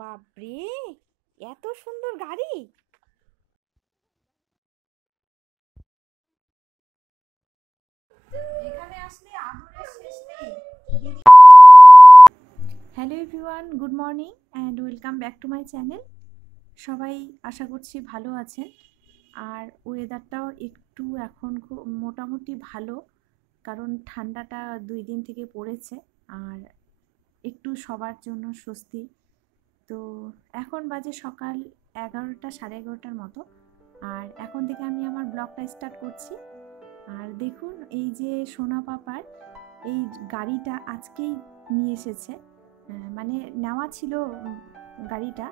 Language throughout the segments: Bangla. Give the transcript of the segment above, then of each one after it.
বাপরে, এত সুন্দর গাড়ি! এখানে আসলে আদরের শেষ নেই। Hello everyone, good morning and welcome back to my channel. সবাই আশা করছি ভালো আছেন। আর ওয়েদারটাও একটু এখন খুব মোটামুটি ভালো, কারণ ঠান্ডাটা 2 দিন থেকে পড়েছে আর একটু সবার জন্য স্বস্তি। তো এখন বাজে সকাল 11টা, সাড়ে 11টার মতো। আর এখন থেকে আমি আমার ব্লগটা স্টার্ট করছি। আর দেখুন, এই যে সোনা পাপার এই গাড়িটা আজকেই নিয়ে এসেছে, মানে নেওয়া ছিল গাড়িটা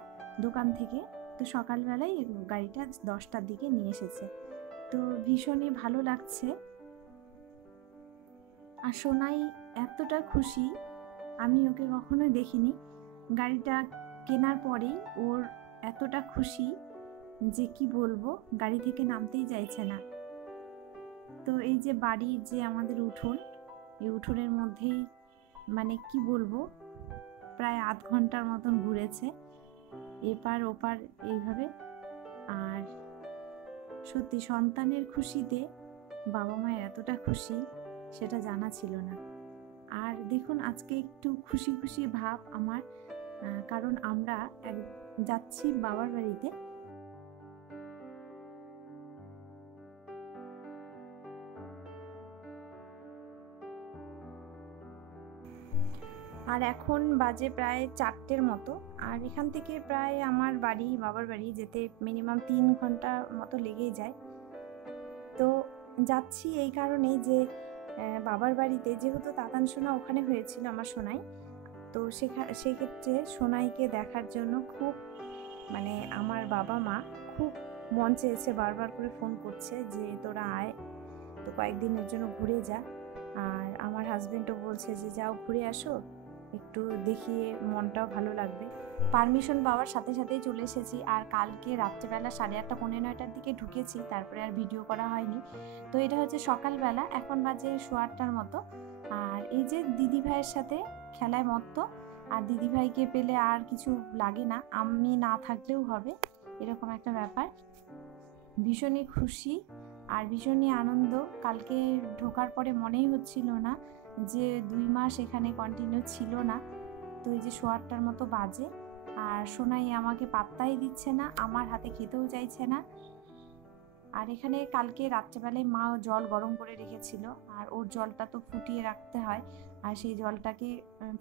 দোকান থেকে। তো সকালবেলায় গাড়িটা 10টার দিকে নিয়ে এসেছে। তো ভীষণই ভালো লাগছে। আর সোনাই এতটা খুশি, আমি ওকে কখনোই দেখিনি। গাড়িটা কেনার পরেই ওর এতটা খুশি যে কি বলবো, গাড়ি থেকে নামতেই চাইছে না। তো এই যে বাড়ির যে আমাদের উঠোন, এই উঠোনের মধ্যেই মানে কি বলবো, প্রায় আধ ঘন্টার মতন ঘুরেছে এপার ওপার এইভাবে। আর সত্যি সন্তানের খুশিতে বাবা মায়ের এতটা খুশি সেটা জানা ছিল না। আর দেখুন, আজকে একটু খুশি খুশি ভাব আমার, কারণ আমরা যাচ্ছি বাবার বাড়িতে। আর এখন বাজে প্রায় 4টের মতো। আর এখান থেকে প্রায় আমার বাড়ি, বাবার বাড়ি যেতে মিনিমাম 3 ঘন্টা মতো লেগেই যায়। তো যাচ্ছি এই কারণেই যে বাবার বাড়িতে যেহেতু তাতান সোনা ওখানে হয়েছিল আমার সোনাই, তো সেক্ষেত্রে সোনাইকে দেখার জন্য খুব মানে আমার বাবা মা খুব মন চেয়েছে, বারবার করে ফোন করছে যে তোরা আয়, তো কয়েকদিনের জন্য ঘুরে যা। আর আমার হাজবেন্ডও বলছে যে যাও ঘুরে আসো, একটু দেখিয়ে মনটাও ভালো লাগবে। পারমিশন পাওয়ার সাথে সাথেই চলে এসেছি। আর কালকে রাত্রেবেলা 8:30 পৌনে 9টার দিকে ঢুকেছি, তারপরে আর ভিডিও করা হয়নি। তো এটা হচ্ছে সকালবেলা, এখন বাজে 8:15টার মতো। আর এই যে দিদি ভাইয়ের সাথে খেলায় মত্ত। আর দিদি ভাইকে পেলে আর কিছু লাগে না, আমি না থাকলেও হবে, এরকম একটা ব্যাপার। ভীষণই খুশি আর ভীষণই আনন্দ। কালকে ঢোকার পরে মনেই হচ্ছিল না যে 2 মাস এখানে কন্টিনিউ ছিল না। তো এই যে 8:15টার মতো বাজে, আর সোনাই আমাকে পাত্তাই দিচ্ছে না, আমার হাতে খেতেও চাইছে না। আর এখানে কালকে রাত্রেবেলায় মা জল গরম করে রেখেছিল, আর ওর জলটা তো ফুটিয়ে রাখতে হয়, আর সেই জলটাকে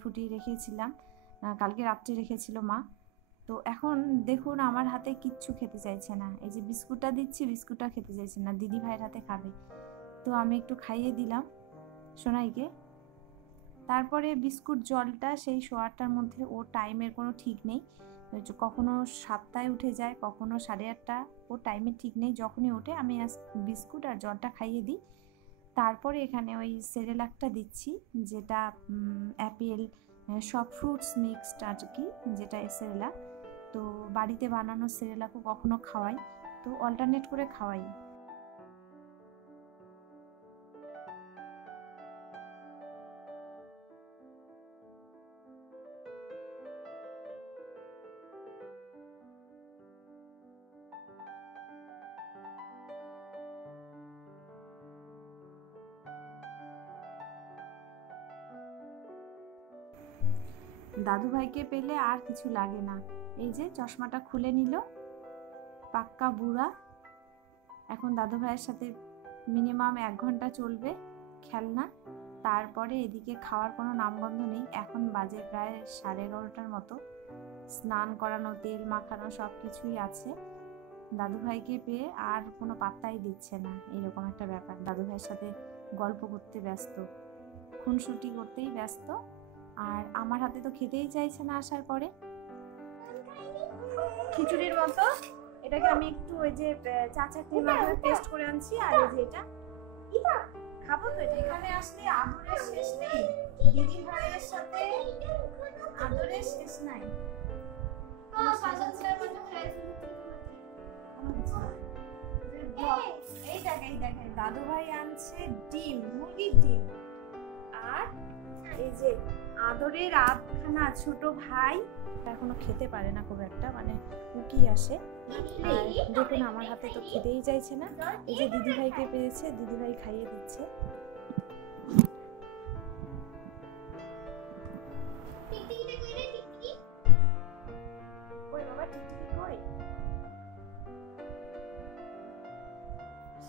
ফুটিয়ে রেখেছিলাম, কালকে রাত্রে রেখেছিল মা। তো এখন দেখুন আমার হাতে কিচ্ছু খেতে চাইছে না। এই যে বিস্কুটটা দিচ্ছি, বিস্কুটটা খেতে চাইছে না, দিদি ভাইয়ের হাতে খাবে। তো আমি একটু খাইয়ে দিলাম সোনাইকে। তারপরে বিস্কুট জলটা সেই 8:15টার মধ্যে, ওর টাইমের কোনো ঠিক নেই, কখনো 7টায় উঠে যায়, কখনো 8:30, ওর টাইমের ঠিক নেই। যখনই ওঠে আমি বিস্কুট আর জলটা খাইয়ে দিই। তারপরে এখানে ওই সেরেলাকটা দিচ্ছি, যেটা অ্যাপেল সব ফ্রুটস মিক্সড আর কি, যেটা সেরেলাক। তো বাড়িতে বানানো সেরেলাকও কখনো খাওয়াই, তো অল্টারনেট করে খাওয়াই। দাদু ভাইকে পেলে আর কিছু লাগে না। এই যে চশমাটা খুলে নিল, পাক্কা বুড়া। এখন দাদু ভাইয়ের সাথে মিনিমাম 1 ঘন্টা চলবে খেলনা, তারপরে এদিকে খাওয়ার কোনো নামগন্ধ নেই। এখন বাজে প্রায় 11:30টার মতো। স্নান করানো, তেল মাখানো সব কিছুই আছে। দাদু ভাইকে পেয়ে আর কোনো পাত্তাই দিচ্ছে না, এরকম একটা ব্যাপার। দাদু ভাইয়ের সাথে গল্প করতে ব্যস্ত, খুনসুটি করতেই ব্যস্ত। আর আমার হাতে তো খেতেই চাইছে না আসার পরে। খিচুড়ির মতো এটাকে আমি একটু ওই যে চা চাকরির মাধ্যমে পেস্ট করে আনছি। আর এই যে এটা খাবো তো। এটা এখানে আসলে আদরের শেষ নেই, দিদি ভাইয়ের সাথে আদরের শেষ নাই। এই দেখেন দাদু ভাই আনছে ডিম, মুরগির ডিম। আর এই যে আদরের আধখানা ছোট ভাই এখনো খেতে পারে না খুব একটা, মানে উকি আসে। আর দেখুন আমার হাতে তো খেতেই চাইছে না। এই যে দিদিভাইকে পেয়েছে, দিদিভাই খাইয়ে দিচ্ছে। কই বাবা টিকটিকি কই?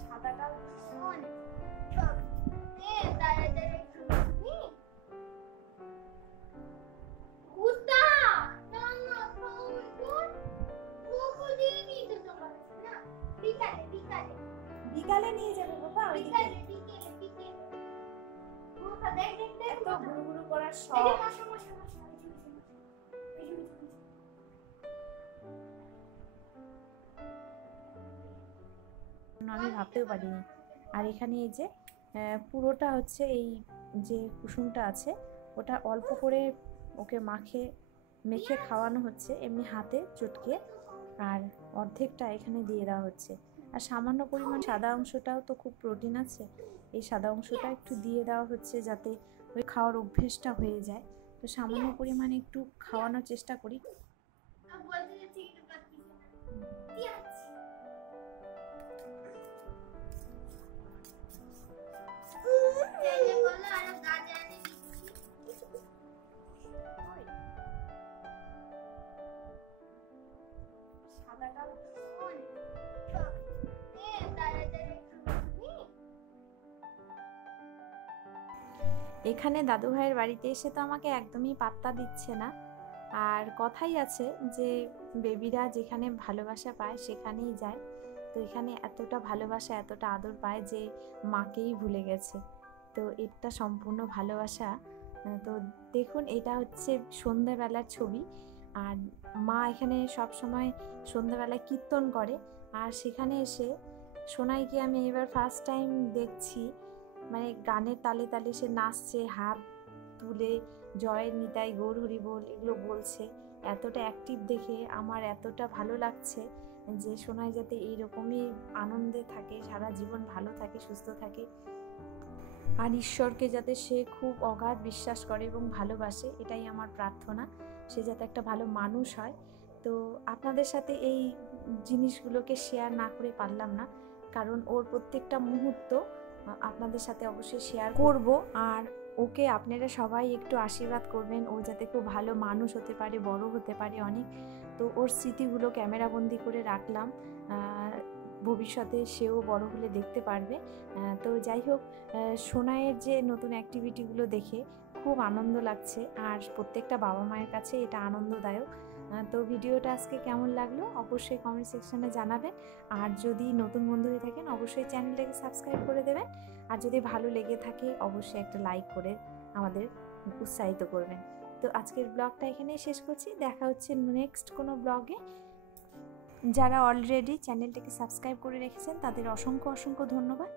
সাদাটা বিকালে নিয়ে যাবে বাবা, ওইদিকে এত ঘুরু ঘুরু করার শখ। আমি ভাবতেও পারিনি। আর এখানে এই যে পুরোটা হচ্ছে এই যে কুসুমটা আছে ওটা অল্প করে ওকে মেখে খাওয়ানো হচ্ছে এমনি হাতে চটকে, আর অর্ধেকটা এখানে দিয়ে দেওয়া হচ্ছে। আর সামান্য পরিমাণ সাদা অংশটাও তো খুব প্রোটিন আছে, এই সাদা অংশটা একটু দিয়ে দেওয়া হচ্ছে যাতে ওই খাওয়ার অভ্যেসটা হয়ে যায়। তো সামান্য পরিমাণে একটু খাওয়ানোর চেষ্টা করি। এখানে দাদু ভাইয়ের বাড়িতে এসে তো আমাকে একদমই পাত্তা দিচ্ছে না। আর কথাই আছে যে বেবিরা যেখানে ভালোবাসা পায় সেখানেই যায়। তো এখানে এতটা ভালোবাসা এতটা আদর পায় যে মাকেই ভুলে গেছে। তো এটা সম্পূর্ণ ভালোবাসা। তো দেখুন এটা হচ্ছে সন্ধ্যাবেলার ছবি। আর মা এখানে সব সময় সন্ধ্যাবেলায় কীর্তন করে, আর সেখানে এসে সোনাইকে আমি এবার ফার্স্ট টাইম দেখছি, মানে গানের তালে তালে সে নাচছে, হাত তুলে জয় নিতাই গৌর হরি বল এগুলো বলছে। এতটা অ্যাক্টিভ দেখে আমার এতটা ভালো লাগছে যে সোনাই যাতে এইরকমই আনন্দে থাকে, সারা জীবন ভালো থাকে, সুস্থ থাকে, আর ঈশ্বরকে যাতে সে খুব অগাধ বিশ্বাস করে এবং ভালোবাসে, এটাই আমার প্রার্থনা। সে যাতে একটা ভালো মানুষ হয়। তো আপনাদের সাথে এই জিনিসগুলোকে শেয়ার না করে পারলাম না, কারণ ওর প্রত্যেকটা মুহূর্ত আপনাদের সাথে অবশ্যই শেয়ার করব। আর ওকে আপনারা সবাই একটু আশীর্বাদ করবেন, ও যাতে খুব ভালো মানুষ হতে পারে, বড় হতে পারে অনেক। তো ওর স্মৃতিগুলো ক্যামেরাবন্দি করে রাখলাম, ভবিষ্যতে সেও বড় হলে দেখতে পারবে। তো যাই হোক, সোনাইয়ের যে নতুন অ্যাক্টিভিটিগুলো দেখে খুব আনন্দ লাগছে, আর প্রত্যেকটা বাবা মায়ের কাছে এটা আনন্দদায়ক। তো ভিডিওটা আজকে কেমন লাগলো অবশ্যই কমেন্ট সেকশনে জানাবেন। আর যদি নতুন বন্ধু হয়ে থাকেন অবশ্যই চ্যানেলটাকে সাবস্ক্রাইব করে দেবেন। আর যদি ভালো লেগে থাকে অবশ্যই একটা লাইক করে আমাদের উৎসাহিত করবেন। তো আজকের ব্লগটা এখানেই শেষ করছি, দেখা হচ্ছে নেক্সট কোনো ব্লগে। যারা অলরেডি চ্যানেলটাকে সাবস্ক্রাইব করে রেখেছেন তাদের অসংখ্য অসংখ্য ধন্যবাদ।